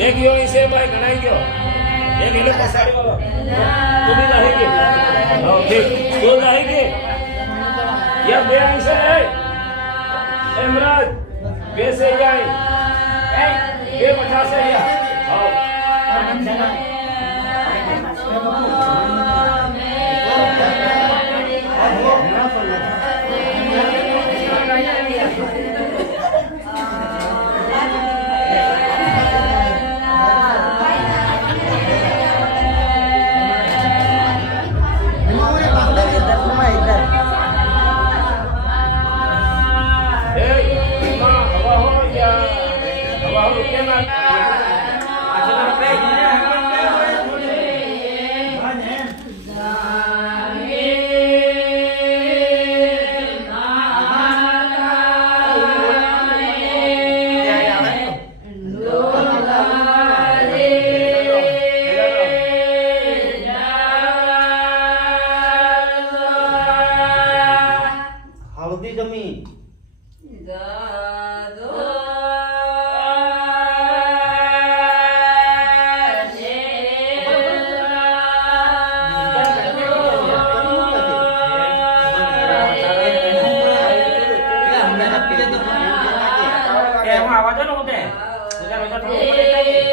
एक यो इसे भाई गणाई गयो एक हेलो पसाड़ी वाला तू भी रहेगी हां ठीक तू रहेगी या बे इसे है इमरान बे से जाए बे 50 से या हां આવા દો ને ઉડે બધા બધા થોડું પડે